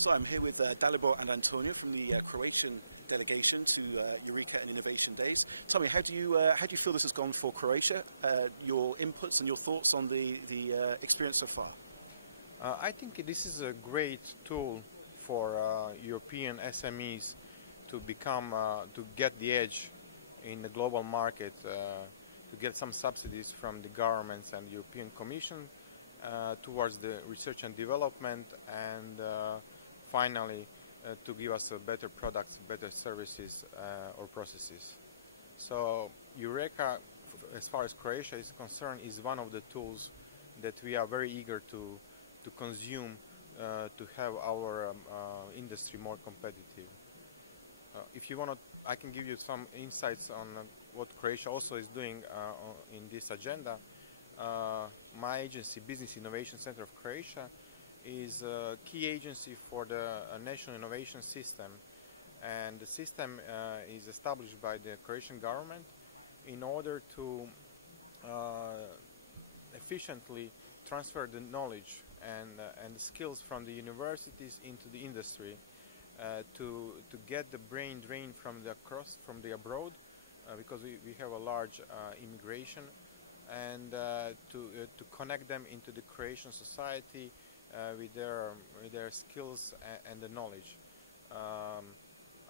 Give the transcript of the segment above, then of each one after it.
So I'm here with Dalibor and Antonija from the Croatian delegation to Eureka Innovation Days. Tell me, how do you feel this has gone for Croatia? Your inputs and your thoughts on the experience so far? I think this is a great tool for European SMEs to become, to get the edge in the global market, to get some subsidies from the governments and the European Commission towards the research and development, and finally to give us better products, better services or processes. So Eureka, as far as Croatia is concerned, is one of the tools that we are very eager to consume to have our industry more competitive. If you want to, I can give you some insights on what Croatia also is doing in this agenda. My agency, Business Innovation Center of Croatia, is a key agency for the national innovation system, and the system is established by the Croatian government in order to efficiently transfer the knowledge and the skills from the universities into the industry, to get the brain drain from the abroad, because we have a large immigration, and to connect them into the Croatian society with their skills and the knowledge.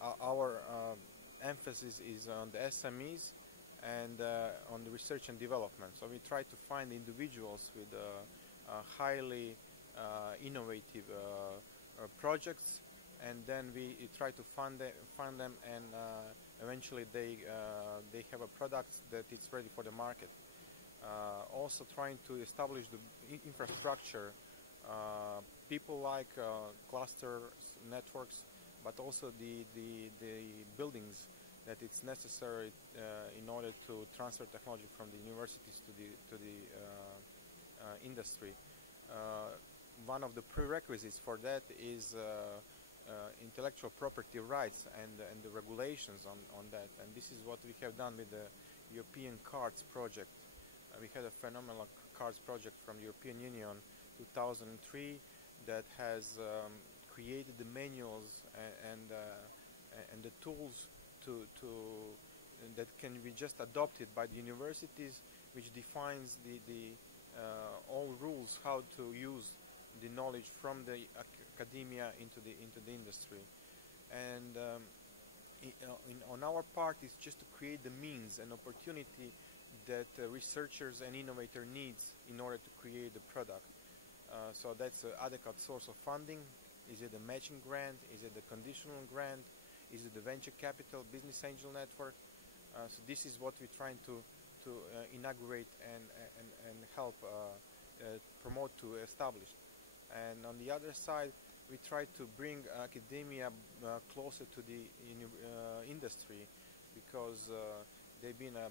Our emphasis is on the SMEs and on the research and development. So we try to find individuals with highly innovative projects, and then we try to fund them, and eventually they have a product that is ready for the market. Also trying to establish the infrastructure, people like clusters, networks, but also the buildings that it's necessary in order to transfer technology from the universities to the industry. One of the prerequisites for that is intellectual property rights and the regulations on that, and this is what we have done with the European Cards project. We had a phenomenal cards project from the European Union 2003 that has created the manuals and the tools that can be just adopted by the universities, which defines all rules how to use the knowledge from the academia into the industry. And on our part, is just to create the means and opportunity that researchers and innovator needs in order to create the product. So that's an adequate source of funding. Is it a matching grant? Is it a conditional grant? Is it the venture capital, business angel network? So this is what we're trying to inaugurate and help promote to establish. And on the other side, we try to bring academia closer to the industry, because they've been a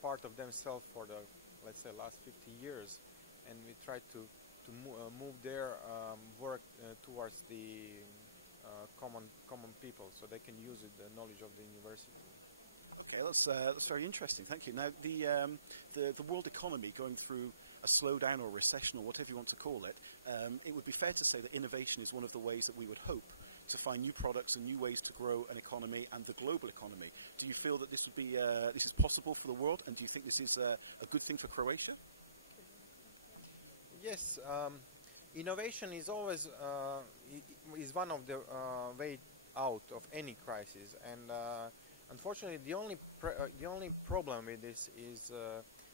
part of themselves for the, let's say, last 50 years, and we try to move their work towards the common people, so they can use the knowledge of the university. Okay, that's very interesting. Thank you. Now, the world economy going through a slowdown or a recession or whatever you want to call it, it would be fair to say that innovation is one of the ways that we would hope to find new products and new ways to grow an economy and the global economy. Do you feel that this would be this is possible for the world, and do you think this is a good thing for Croatia? Yes, innovation is always is one of the way out of any crisis, and unfortunately, the only problem with this is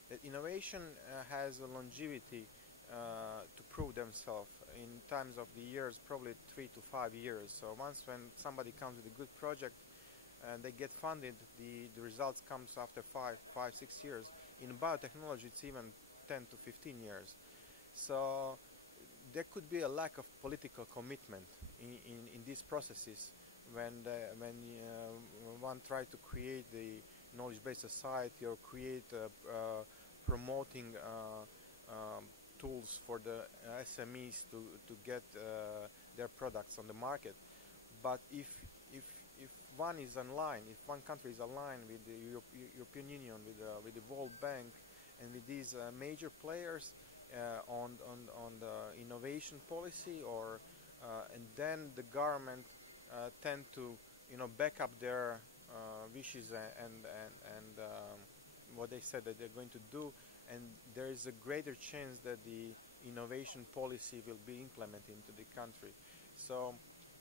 that innovation has a longevity to prove themselves in times of the years, probably 3 to 5 years. So once when somebody comes with a good project and they get funded, the results comes after 5-6 years. In biotechnology, it's even 10 to 15 years. So there could be a lack of political commitment in these processes when one tries to create the knowledge-based society or create promoting tools for the SMEs to get their products on the market. But if one is online, if one country is aligned with the European Union, with the World Bank, and with these major players on the innovation policy or and then the government tend to, back up their wishes and what they said that they're going to do, and there is a greater chance that the innovation policy will be implemented into the country. So,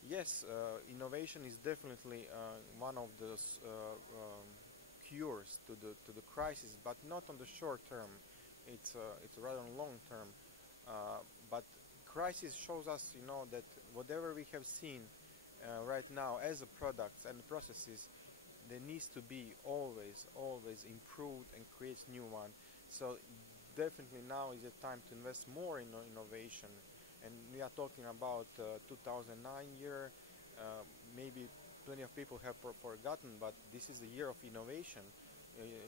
yes, innovation is definitely one of the cures to the crisis, but not on the short term. It's rather long term. But crisis shows us, that whatever we have seen right now as a products and processes, there needs to be always improved and creates new one. So definitely now is the time to invest more in innovation. And we are talking about 2009 year. Maybe plenty of people have forgotten, but this is a year of innovation.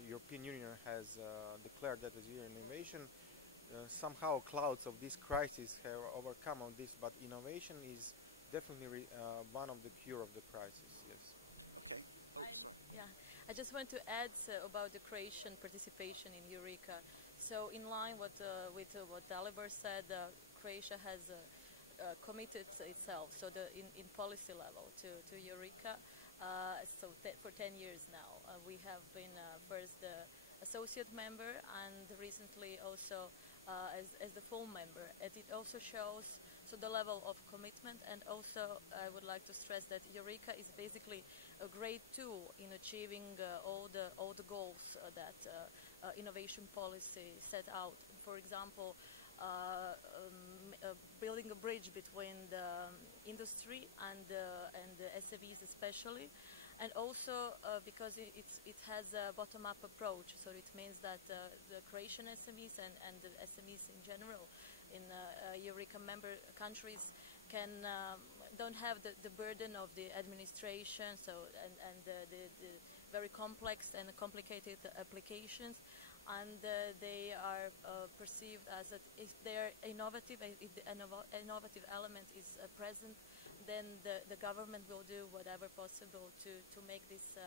European Union has declared that as a year of innovation. Somehow clouds of this crisis have overcome on this, but innovation is definitely one of the cure of the crisis. Yes. Okay. Yeah, I just want to add about the Croatian participation in Eureka. So in line with what Dalibor said, Croatia has committed itself, so in policy level to Eureka. For 10 years now, we have been first the associate member and recently also as the full member. And it also shows the level of commitment, and also I would like to stress that Eureka is basically a great tool in achieving all the goals that innovation policy set out. For example, building a bridge between the industry and the SMEs especially, and also because it has a bottom-up approach, so it means that the Croatian SMEs and the SMEs in general in Eureka member countries don't have the burden of the administration, and the very complex and complicated applications, and they are perceived as if they're innovative, if the innovative element is present, then the government will do whatever possible to make this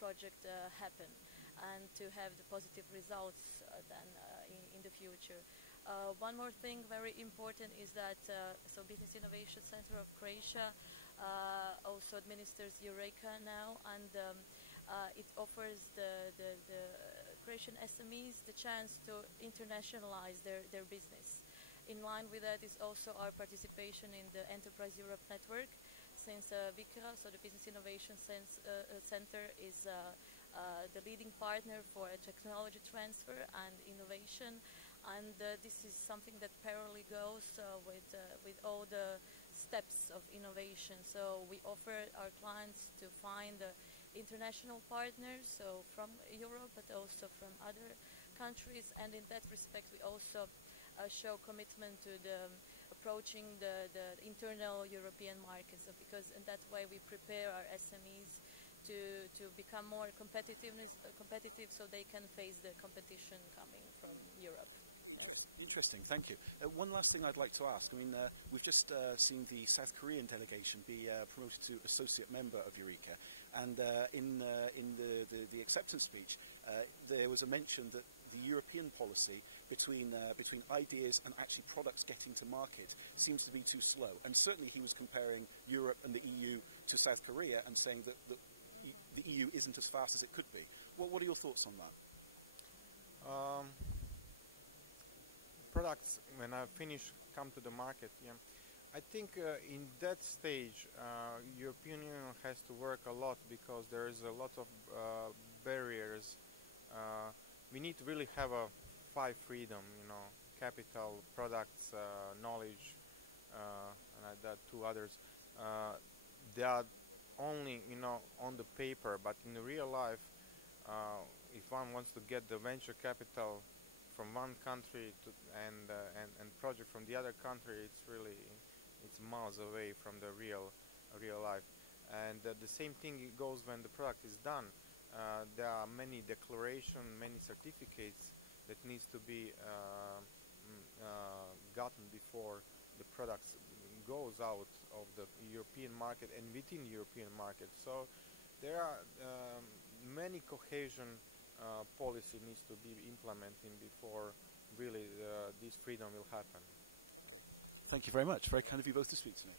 project happen and to have the positive results then in the future. One more thing very important is that Business Innovation Center of Croatia also administers Eureka now, and it offers the Croatian SMEs the chance to internationalize their business. In line with that is also our participation in the Enterprise Europe Network, since VICRA, so the Business Innovation Center, is the leading partner for technology transfer and innovation. And this is something that parallelly goes with all the steps of innovation. So we offer our clients to find international partners, so from Europe, but also from other countries. And in that respect, we also show commitment to approaching the internal European markets, because in that way we prepare our SMEs to become more competitive, so they can face the competition coming from Europe. Yes. Interesting, thank you. One last thing I'd like to ask. I mean, we've just seen the South Korean delegation be promoted to associate member of Eureka, and in the acceptance speech, there was a mention that the European policy between ideas and actually products getting to market seems to be too slow. And certainly he was comparing Europe and the EU to South Korea and saying that the EU isn't as fast as it could be. What are your thoughts on that? Products, when I finish, come to the market. Yeah, I think in that stage, European Union has to work a lot, because there is a lot of barriers. We need to really have a five freedom, capital, products, knowledge, and the two others. They are only, on the paper, but in the real life, if one wants to get the venture capital from one country and project from the other country, it's miles away from the real life. And the same thing goes when the product is done. There are many declarations, many certificates that needs to be gotten before the products goes out of the European market and within European market. So there are many cohesion policy needs to be implemented before really this freedom will happen. Thank you very much. Very kind of you both to speak to me.